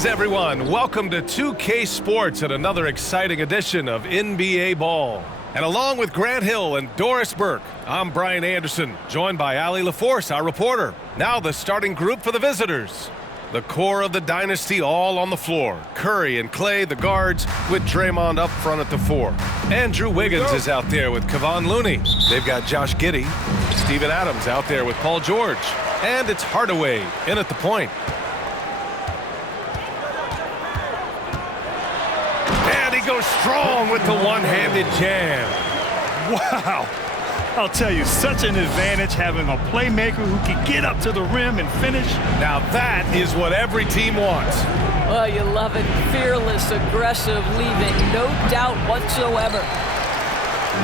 Greetings, everyone. Welcome to 2K Sports and another exciting edition of NBA Ball. And along with Grant Hill and Doris Burke, I'm Brian Anderson, joined by Allie LaForce, our reporter. Now the starting group for the visitors. The core of the dynasty all on the floor. Curry and Clay, the guards, with Draymond up front at the 4. Andrew Wiggins is out there with Kevon Looney. They've got Josh Giddey. Steven Adams out there with Paul George. And it's Hardaway in at the point. And he goes strong with the one-handed jam. Wow. I'll tell you, such an advantage having a playmaker who can get up to the rim and finish. Now that is what every team wants. Well, you love it. Fearless, aggressive, leaving no doubt whatsoever.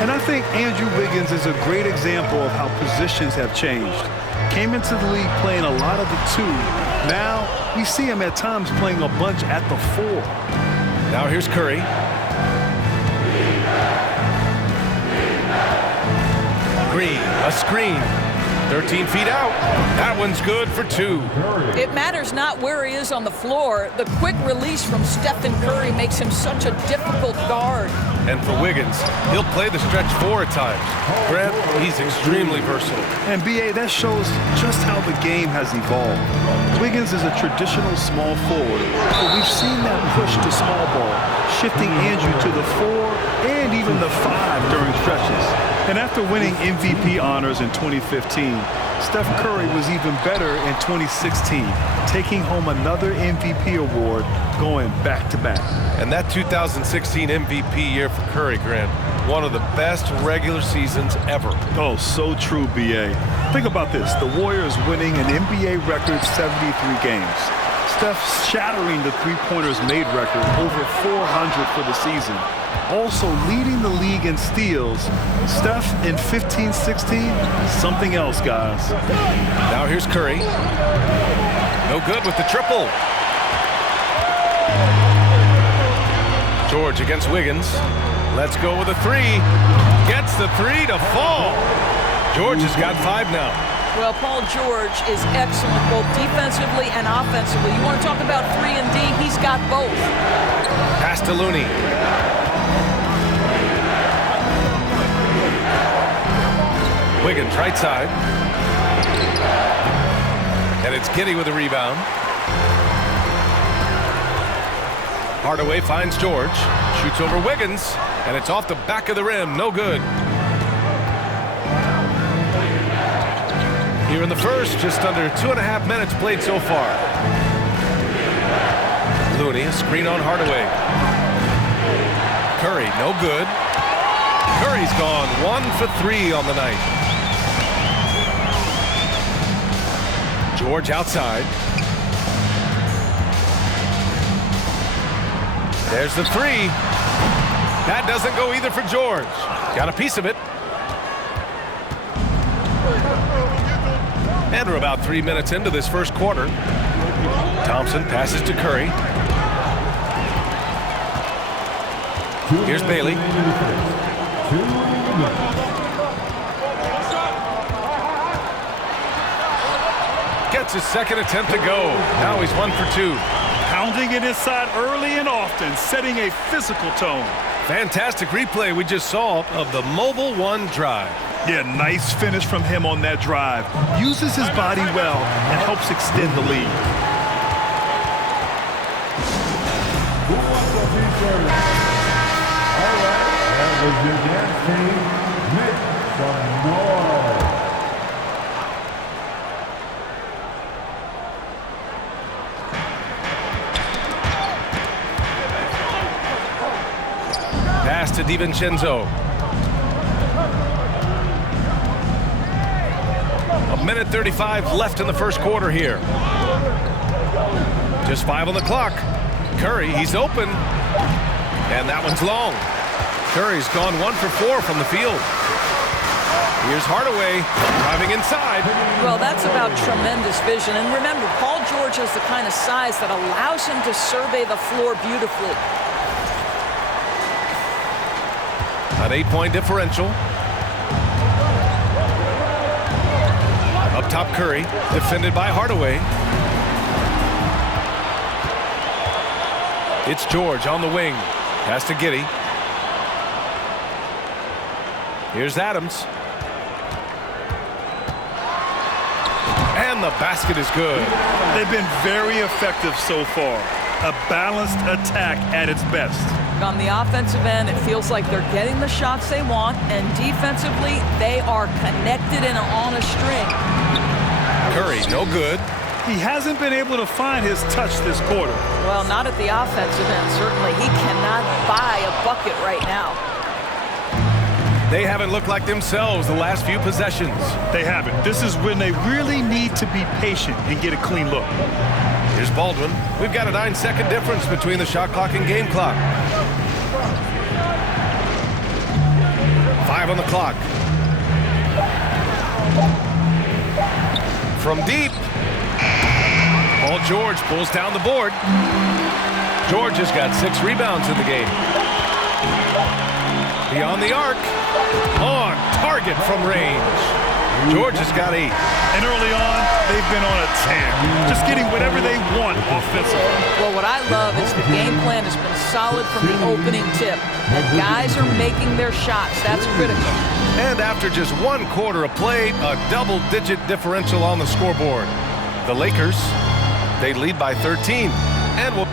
And I think Andrew Wiggins is a great example of how positions have changed. Came into the league playing a lot of the 2. Now we see him at times playing a bunch at the 4. Now here's Curry. Green, a screen. 13 feet out. That one's good for 2. It matters not where he is on the floor. The quick release from Stephen Curry makes him such a difficult guard. And for Wiggins, he'll play the stretch 4 at times. Grant, he's extremely versatile. And B.A., that shows just how the game has evolved. Wiggins is a traditional small forward, but we've seen that push to small ball, shifting Andrew to the 4 and even the 5 during stretches. And after winning MVP honors in 2015, Steph Curry was even better in 2016, taking home another MVP award, going back-to-back. And that 2016 MVP year for Curry, Grant, one of the best regular seasons ever. Oh, so true, B.A. Think about this. The Warriors winning an NBA record 73 games. Steph shattering the three-pointers made record, over 400 for the season. Also leading the league in steals. Steph in 15-16, something else, guys. Now here's Curry. No good with the triple. George against Wiggins. Let's go with a 3. Gets the 3 to fall. George has got 5 now. Well, Paul George is excellent both defensively and offensively. You want to talk about 3 and D? He's got both. Pass to Looney. Wiggins right side. And it's Giddey with a rebound. Hardaway finds George. Shoots over Wiggins. And it's off the back of the rim. No good. Here in the first, just under 2.5 minutes played so far. Looney, a screen on Hardaway. Curry, no good. Curry's gone 1 for 3 on the night. George outside. There's the 3. That doesn't go either for George. Got a piece of it. And we're about 3 minutes into this first quarter. Thompson passes to Curry. Here's Bailey. Gets his second attempt to go. Now he's 1 for 2. Pounding it inside early and often, setting a physical tone. Fantastic replay we just saw of the Mobile 1 drive. Yeah, nice finish from him on that drive. Uses his body well and helps extend the lead. All right, that was your dance team, Make some noise. Pass to DiVincenzo. A minute 35 left in the first quarter here. Just 5 on the clock. Curry, he's open. And that one's long. Curry's gone 1 for 4 from the field. Here's Hardaway driving inside. Well, that's about tremendous vision. And remember, Paul George has the kind of size that allows him to survey the floor beautifully. An 8-point differential. Up top, Curry, defended by Hardaway. It's George on the wing. Pass to Giddey. Here's Adams. And the basket is good. They've been very effective so far. A balanced attack at its best. On the offensive end, it feels like they're getting the shots they want, and defensively, they are connected and on a string. Curry, no good. He hasn't been able to find his touch this quarter. Well, not at the offensive end, certainly. He cannot buy a bucket right now. They haven't looked like themselves the last few possessions. They haven't. This is when they really need to be patient and get a clean look. Here's Baldwin. We've got a 9-second difference between the shot clock and game clock. 5 on the clock. From deep. Paul George pulls down the board. George has got 6 rebounds in the game. Beyond the arc. On target from range. George has got 8. And early on, they've been on a tear. Just getting whatever they want offensively. Well, what I love is the game plan has been solid from the opening tip. And guys are making their shots. That's critical. And after just 1 quarter of play, a double-digit differential on the scoreboard. The Lakers, they lead by 13. And will...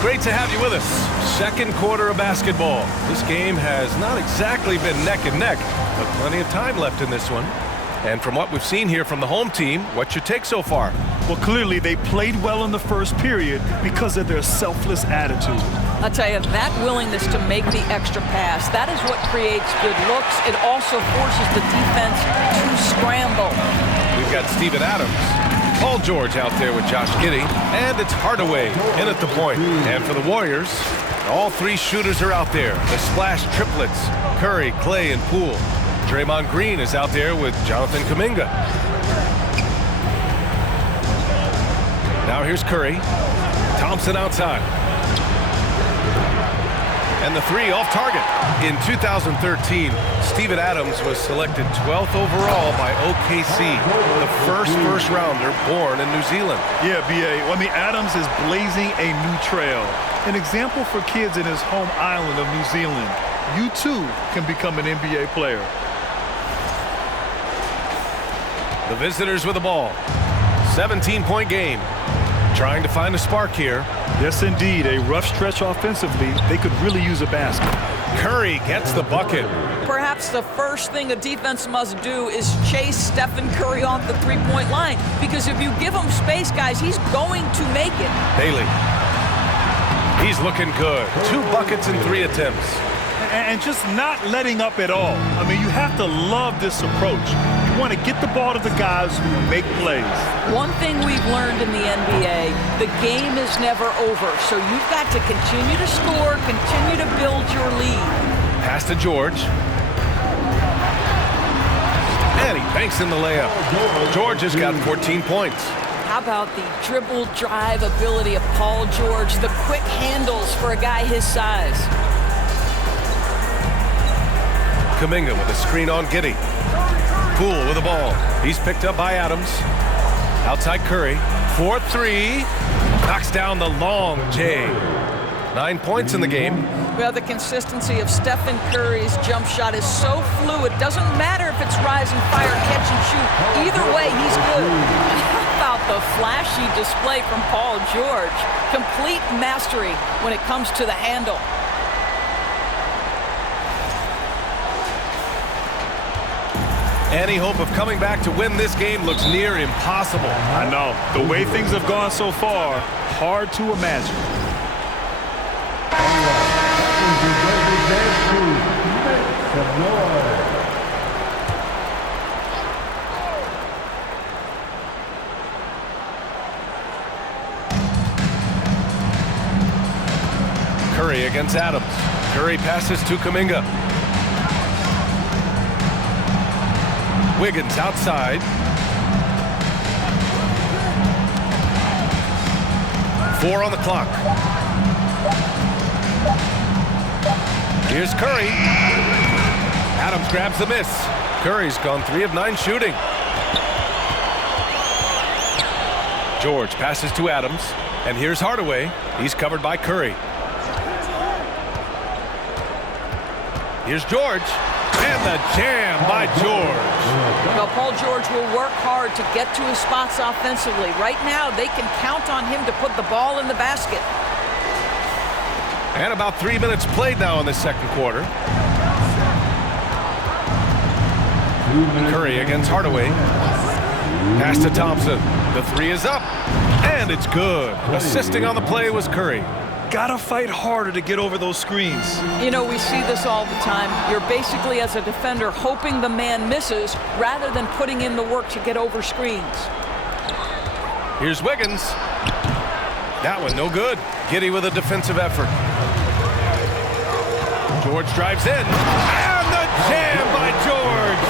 Great to have you with us. Second quarter of basketball. This game has not exactly been neck and neck, but plenty of time left in this one. And from what we've seen here from the home team, what's your take so far? Well, clearly they played well in the first period because of their selfless attitude. I'll tell you, that willingness to make the extra pass, that is what creates good looks. It also forces the defense to scramble. We've got Steven Adams. Paul George out there with Josh Giddey, and it's Hardaway in at the point. And for the Warriors, all 3 shooters are out there. The splash triplets, Curry, Clay, and Poole. Draymond Green is out there with Jonathan Kuminga. Now here's Curry. Thompson outside. And the 3 off target. In 2013, Steven Adams was selected 12th overall by OKC, the first rounder born in New Zealand. Yeah, B.A. Well, I mean, Adams is blazing a new trail. An example for kids in his home island of New Zealand. You, too, can become an NBA player. The visitors with the ball. 17-point game. Trying to find a spark here. Yes, indeed. A rough stretch offensively. They could really use a basket. Curry gets the bucket. Perhaps the first thing a defense must do is chase Stephen Curry off the three-point line. Because if you give him space, guys, he's going to make it. Bailey. He's looking good. 2 buckets in 3 attempts. And just not letting up at all. I mean, you have to love this approach. You want to get the ball to the guys who make plays. One thing we've learned in the NBA, the game is never over. So you've got to continue to score, continue to build your lead. Pass to George. And he banks in the layup. George has got 14 points. How about the dribble drive ability of Paul George, the quick handles for a guy his size. Kuminga with a screen on Giddey. Poole with the ball. He's picked up by Adams. Outside Curry. 4-3. Knocks down the long J. 9 points in the game. Well, the consistency of Stephen Curry's jump shot is so fluid. Doesn't matter if it's rise and fire, catch and shoot. Either way, he's good. How about the flashy display from Paul George? Complete mastery when it comes to the handle. Any hope of coming back to win this game looks near impossible. I know. The way things have gone so far, hard to imagine. Curry against Adams. Curry passes to Kuminga. Wiggins outside. 4 on the clock. Here's Curry. Adams grabs the miss. Curry's gone 3 of 9 shooting. George passes to Adams, and here's Hardaway. He's covered by Curry. Here's George, and the jam by George. Well, Paul George will work hard to get to his spots offensively. Right now, they can count on him to put the ball in the basket. And about 3 minutes played now in the second quarter. Curry against Hardaway. Pass to Thompson. The three is up, and it's good. Assisting on the play was Curry. Gotta fight harder to get over those screens. You know, we see this all the time. You're basically, as a defender, hoping the man misses rather than putting in the work to get over screens. Here's Wiggins. That one no good. Giddey with a defensive effort. George drives in, and the jam by George.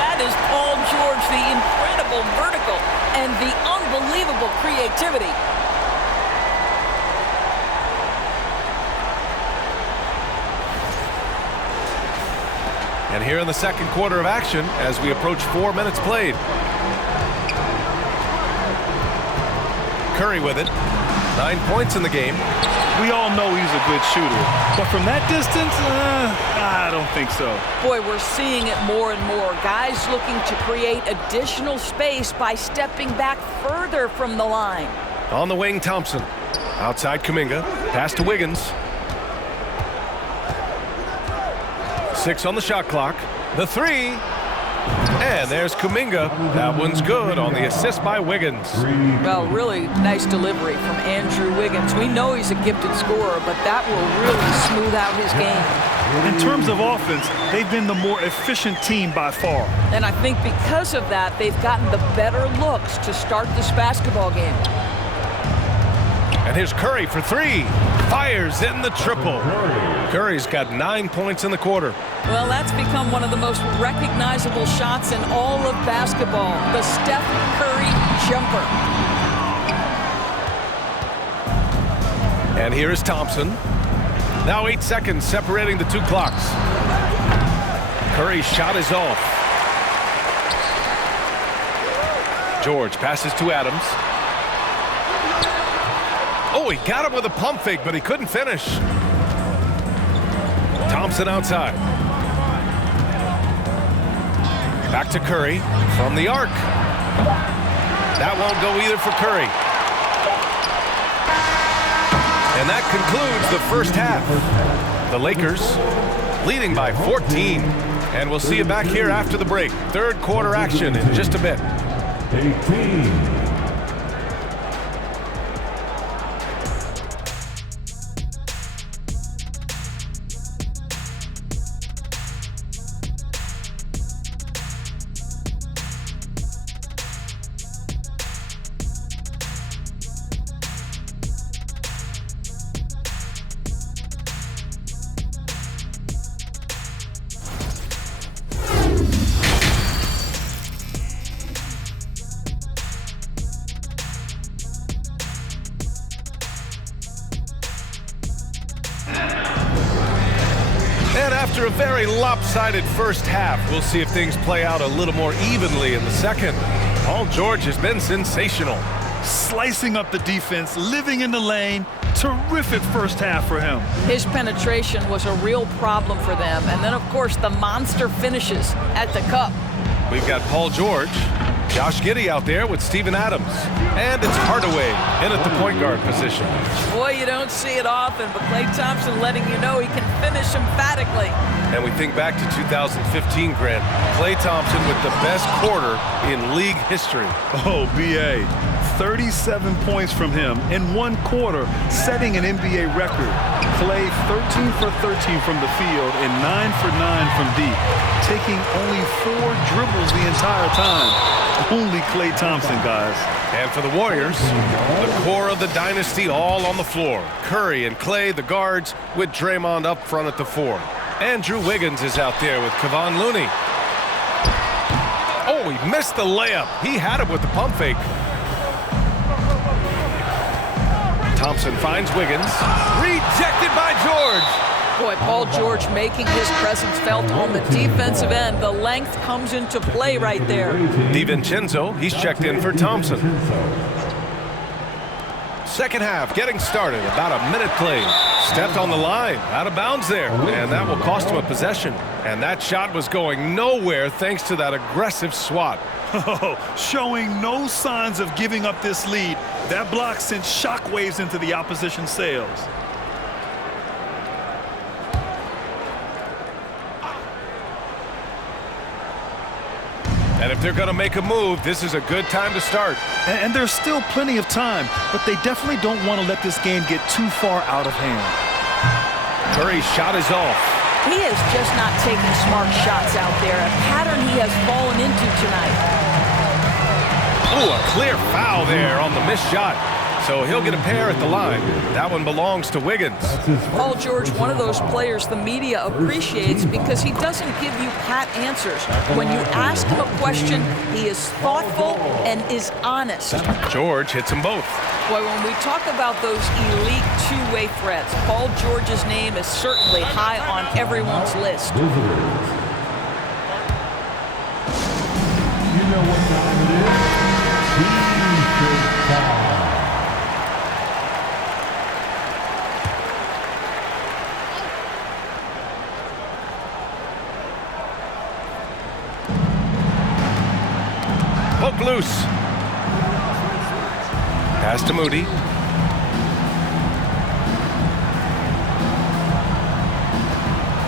That is Paul George, the incredible vertical and the unbelievable creativity. And here in the second quarter of action, as we approach 4 minutes played. Curry with it. 9 points in the game. We all know he's a good shooter, but from that distance, I don't think so. Boy, we're seeing it more and more. Guys looking to create additional space by stepping back further from the line. On the wing, Thompson. Outside Kuminga. Pass to Wiggins. 6 on the shot clock. The three. And there's Kuminga. That one's good on the assist by Wiggins. Well, really nice delivery from Andrew Wiggins. We know he's a gifted scorer, but that will really smooth out his game. In terms of offense, they've been the more efficient team by far. And I think because of that, they've gotten the better looks to start this basketball game. And here's Curry for three. Fires in the triple. Curry's got 9 points in the quarter. Well, that's become one of the most recognizable shots in all of basketball. The Steph Curry jumper. And here is Thompson. Now 8 seconds separating the two clocks. Curry's shot is off. George passes to Adams. Oh, he got him with a pump fake, but he couldn't finish. Thompson outside. Back to Curry from the arc. That won't go either for Curry. And that concludes the first half. The Lakers leading by 14. And we'll see you back here after the break. Third quarter action in just a bit. 18. And after a very lopsided first half, we'll see if things play out a little more evenly in the second. Paul George has been sensational. Slicing up the defense, living in the lane. Terrific first half for him. His penetration was a real problem for them. And then, of course, the monster finishes at the cup. We've got Paul George, Josh Giddey out there with Steven Adams. And it's Hardaway in at the point guard position. Boy, you don't see it often, but Klay Thompson letting you know he can finish emphatically. And we think back to 2015, Grant. Klay Thompson with the best quarter in league history. Oh, B.A. 37 points from him in one quarter, setting an NBA record. Klay 13 for 13 from the field and 9 for 9 from deep, taking only 4 dribbles the entire time. Only Klay Thompson, guys. And for the Warriors, the core of the dynasty all on the floor. Curry and Klay, the guards, with Draymond up front at the 4. Andrew Wiggins is out there with Kevon Looney. Oh, he missed the layup. He had it with the pump fake. Thompson finds Wiggins. Rejected by George. Boy, Paul George making his presence felt on the defensive end. The length comes into play right there. DiVincenzo, he's checked in for Thompson. Second half getting started. About a minute played. Stepped on the line. Out of bounds there. And that will cost him a possession. And that shot was going nowhere thanks to that aggressive swat. Showing no signs of giving up this lead. That block sent shockwaves into the opposition sails. And if they're going to make a move, this is a good time to start. And there's still plenty of time, but they definitely don't want to let this game get too far out of hand. Curry's shot is off. He is just not taking smart shots out there, a pattern he has fallen into tonight. Oh, a clear foul there on the missed shot. So he'll get a pair at the line. That one belongs to Wiggins. Paul George, one of those players the media appreciates because he doesn't give you pat answers. When you ask him a question, he is thoughtful and is honest. George hits them both. Boy, when we talk about those elite two-way threats, Paul George's name is certainly high on everyone's list. You know what time it is? T-shirt time. Poke loose. Pass to Moody.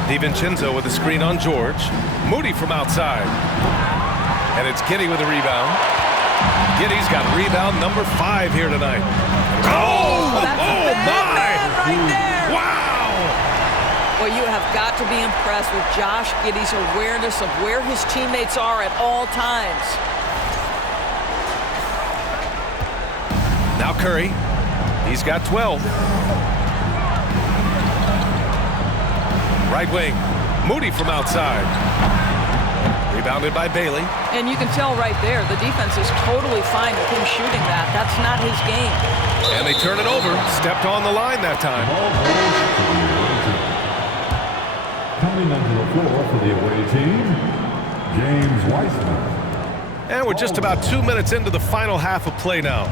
DiVincenzo with a screen on George. Moody from outside. And it's Giddey with a rebound. Giddey's got rebound number 5 here tonight. Oh, That's a bad man right there. Wow! Well, you have got to be impressed with Josh Giddey's awareness of where his teammates are at all times. Now Curry. He's got 12. Right wing. Moody from outside. Rebounded by Bailey. And you can tell right there, the defense is totally fine with him shooting that. That's not his game. And they turn it over. Stepped on the line that time. Coming onto the floor for the away team, James Weissman. And we're just about 2 minutes into the final half of play now.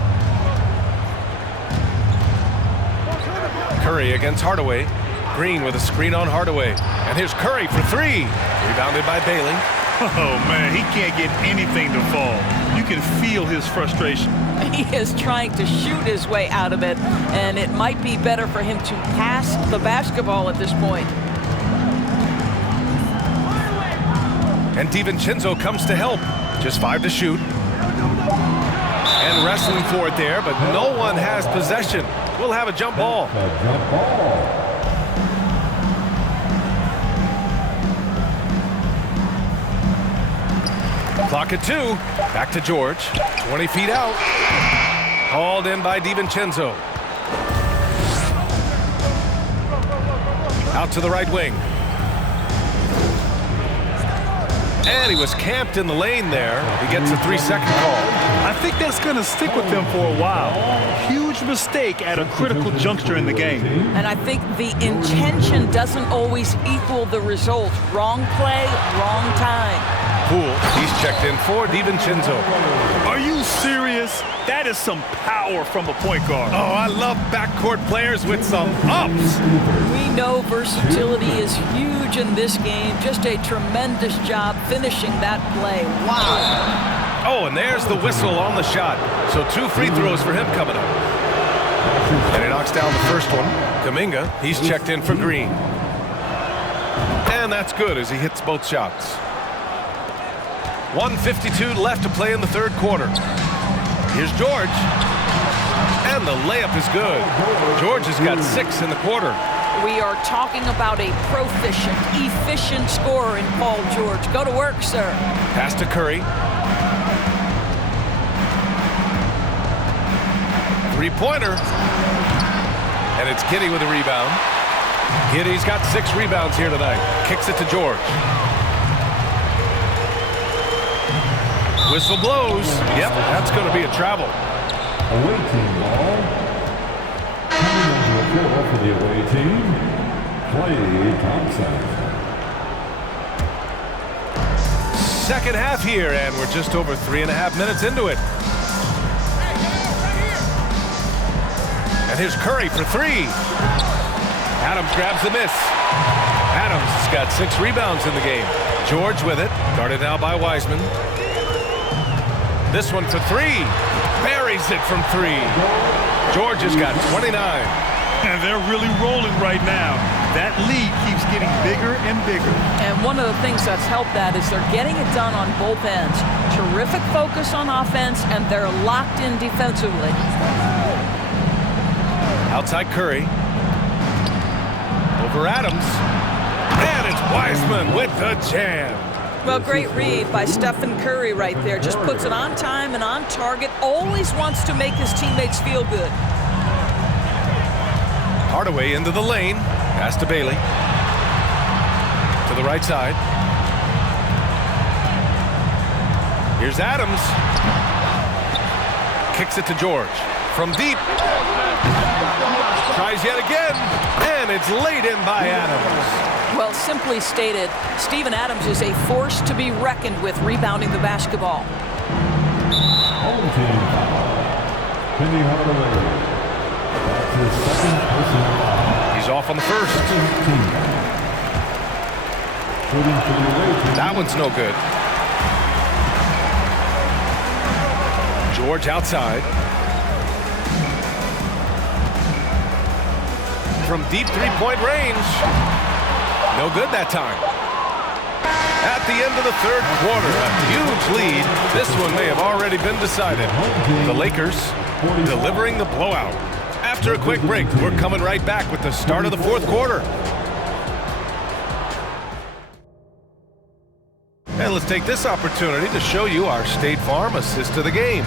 Curry against Hardaway. Green with a screen on Hardaway. And here's Curry for 3. Rebounded by Bailey. Oh, man, he can't get anything to fall. You can feel his frustration. He is trying to shoot his way out of it, and it might be better for him to pass the basketball at this point. And DiVincenzo comes to help. Just 5 to shoot. And wrestling for it there, but no one has possession. We'll have a jump ball. A jump ball. Clock at 2. Back to George. 20 feet out. Hauled in by DiVincenzo. Out to the right wing. And he was camped in the lane there. He gets a 3-second call. I think that's going to stick with them for a while. Huge mistake at a critical juncture in the game. And I think the intention doesn't always equal the result. Wrong play, wrong time. Poole, he's checked in for DiVincenzo. Are you serious? That is some power from a point guard. Oh, I love backcourt players with some ups. We know versatility is huge in this game. Just a tremendous job finishing that play. Wow. Oh, and there's the whistle on the shot. So 2 free throws for him coming up. And he knocks down the first one. Kuminga, he's checked in for Green. And that's good as he hits both shots. 1:52 left to play in the third quarter. Here's George. And the layup is good. George has got 6 in the quarter. We are talking about a proficient, efficient scorer in Paul George. Go to work, sir. Pass to Curry. 3-pointer. And it's Giddey with a rebound. Giddey's got 6 rebounds here tonight. Kicks it to George. Whistle blows. Yep, that's going to be a travel. Away team ball. Coming onto the floor for the away team, Klay Thompson. Second half here, and we're just over 3.5 minutes into it. And here's Curry for three. Adams grabs the miss. Adams has got 6 rebounds in the game. George with it. Guarded now by Wiseman. This one for three. Buries it from three. George has got 29. And they're really rolling right now. That lead keeps getting bigger and bigger. And one of the things that's helped that is they're getting it done on both ends. Terrific focus on offense, and they're locked in defensively. Outside Curry. Over Adams. And it's Wiseman with the jam. Well, great read by Stephen Curry right there. Just puts it on time and on target. Always wants to make his teammates feel good. Hardaway into the lane. Pass to Bailey. To the right side. Here's Adams. Kicks it to George. From deep. Tries yet again. And it's laid in by Adams. Well, simply stated, Steven Adams is a force to be reckoned with rebounding the basketball. Home team foul. Penny Hardaway. That's his second personal foul. He's off on the first. Shooting for the away team. That one's no good. George outside. From deep three-point range. No good that time. At the end of the third quarter, a huge lead. This one may have already been decided. The Lakers delivering the blowout. After a quick break, we're coming right back with the start of the fourth quarter. And let's take this opportunity to show you our State Farm assist of the game.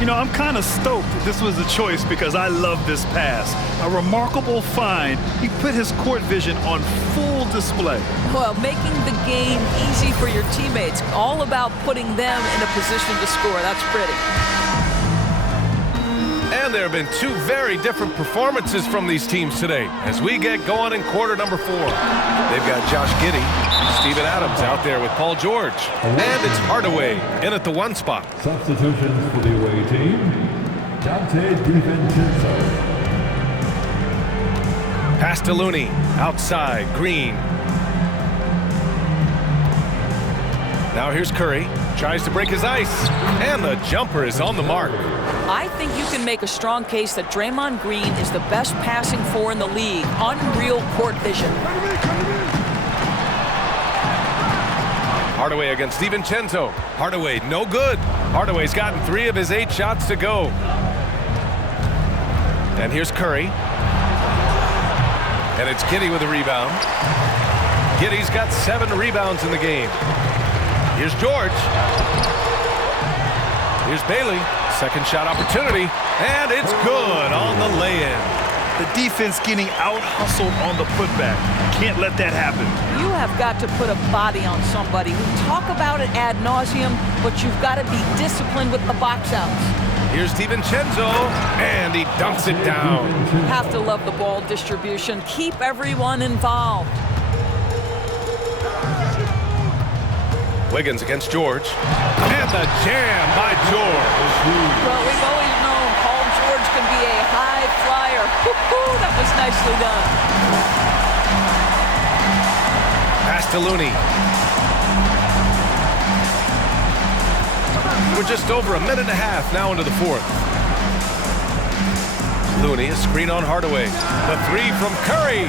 You know, I'm kind of stoked this was a choice because I love this pass. A remarkable find. He put his court vision on full display. Well, making the game easy for your teammates. All about putting them in a position to score. That's pretty. And there have been 2 very different performances from these teams today as we get going in quarter number 4. They've got Josh Giddey, Steven Adams out there with Paul George. And it's Hardaway in at the 1 spot. Substitutions for the away team. Dante DiVincenzo. Pass to Looney. Outside. Green. Now here's Curry. Tries to break his ice. And the jumper is on the mark. I think you can make a strong case that Draymond Green is the best passing 4 in the league. Unreal court vision. Hardaway against DiVincenzo. Hardaway, no good. Hardaway's gotten 3 of his 8 shots to go. And here's Curry. And it's Giddey with a rebound. Giddey's got 7 rebounds in the game. Here's George. Here's Bailey. Second shot opportunity. And it's good on the lay-in. The defense getting out-hustled on the putback. Can't let that happen. You have got to put a body on somebody. We talk about it ad nauseum, but you've got to be disciplined with the box outs. Here's DiVincenzo, and he dunks it down. Have to love the ball distribution. Keep everyone involved. Wiggins against George. And the jam by George. Well, we've always known Paul George can be a high flyer. Woo-hoo, that was nicely done. Pass to Looney. We're just over a minute and a half now into the fourth. Looney, a screen on Hardaway. The 3 from Curry.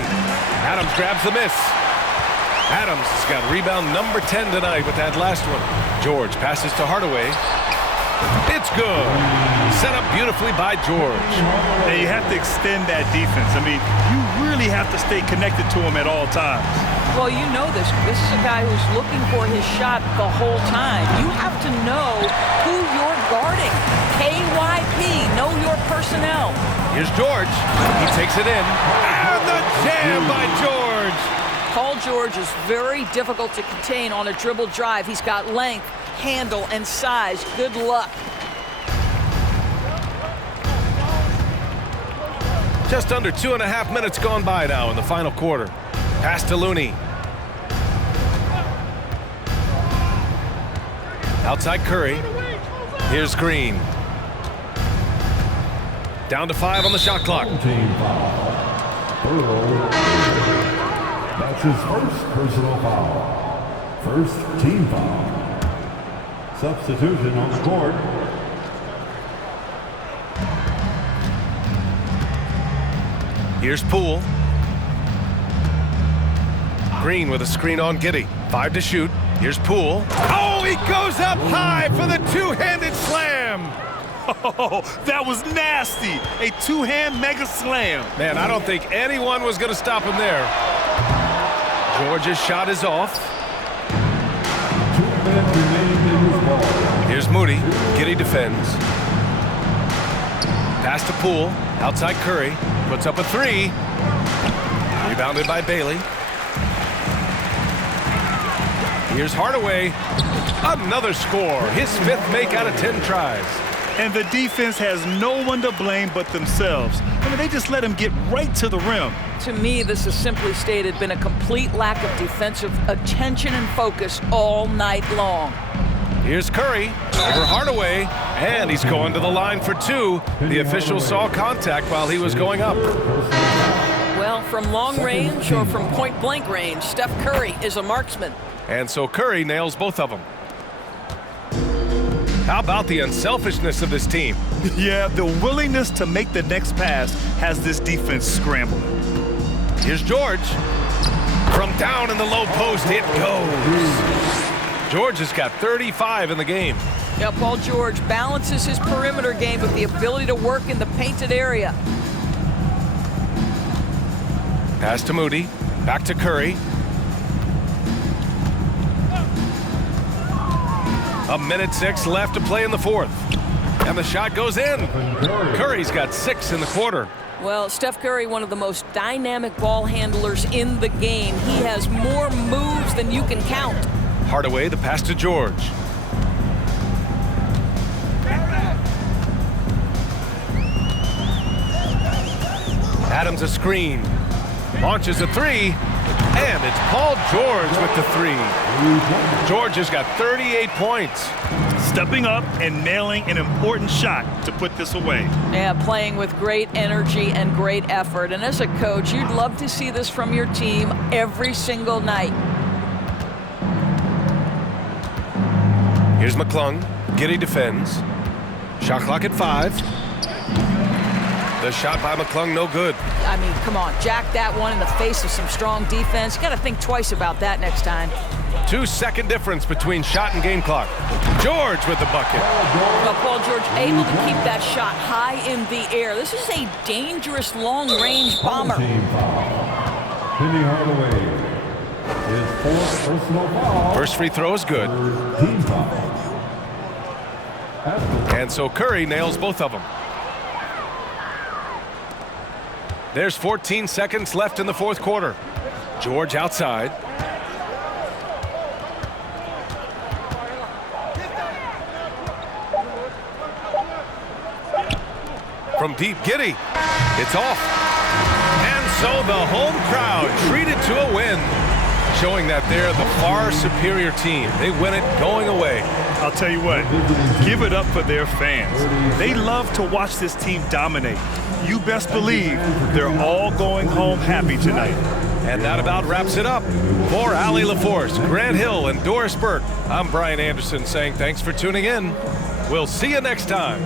Adams grabs the miss. Adams has got rebound number 10 tonight with that last one. George passes to Hardaway. It's good. Set up beautifully by George. And you have to extend that defense. I mean, you really have to stay connected to him at all times. Well, you know this. This is a guy who's looking for his shot the whole time. You have to know who you're guarding. KYP, know your personnel. Here's George. He takes it in. And the jam by George. Paul George is very difficult to contain on a dribble drive. He's got length, handle, and size. Good luck. Just under 2.5 minutes gone by now in the final quarter. Pass to Looney. Outside Curry. Here's Green. Down to 5 on the shot clock. Team foul. Burrow. That's his first personal foul. First team foul. Substitution on the court. Here's Poole. Green with a screen on Giddey. 5 to shoot. Here's Poole. Oh, he goes up high for the two-handed slam. Oh, that was nasty. A two-hand mega slam. Man, I don't think anyone was going to stop him there. George's shot is off. 2 men remain in his ball. Here's Moody. Giddey defends. Pass to Poole. Outside Curry. Puts up a 3. Rebounded by Bailey. Here's Hardaway. Another score. His 5th make out of 10 tries. And the defense has no one to blame but themselves. I mean, they just let him get right to the rim. To me, this has simply stated been a complete lack of defensive attention and focus all night long. Here's Curry over Hardaway, and he's going to the line for 2. The official saw contact while he was going up. Well, from long range or from point-blank range, Steph Curry is a marksman. And so Curry nails both of them. How about the unselfishness of this team? Yeah, the willingness to make the next pass has this defense scrambling. Here's George. From down in the low post, it goes. George has got 35 in the game. Yeah, Paul George balances his perimeter game with the ability to work in the painted area. Pass to Moody. Back to Curry. A minute 6 left to play in the 4th. And the shot goes in. Curry's got 6 in the quarter. Well, Steph Curry, one of the most dynamic ball handlers in the game. He has more moves than you can count. Hardaway, the pass to George. Adams a screen. Launches a 3. And it's Paul George with the 3. George has got 38 points. Stepping up and nailing an important shot to put this away. Yeah, playing with great energy and great effort. And as a coach, you'd love to see this from your team every single night. Here's McClung. Giddey defends. Shot clock at 5. The shot by McClung, no good. I mean, come on, jack that one in the face of some strong defense. You got to think twice about that next time. 2-second difference between shot and game clock. George with the bucket. Well, Paul George able to keep that shot high in the air. This is a dangerous long-range bomber. Team foul. Penny Hardaway. His 4th personal foul. First free throw is good. Team foul. And so Curry nails both of them. There's 14 seconds left in the 4th quarter. George outside. From deep, Giddey. It's off. And so the home crowd treated to a win, showing that they're the far superior team. They win it going away. I'll tell you what, give it up for their fans. They love to watch this team dominate. You best believe they're all going home happy tonight. And that about wraps it up. For Allie LaForce, Grant Hill, and Doris Burke, I'm Brian Anderson saying thanks for tuning in. We'll see you next time.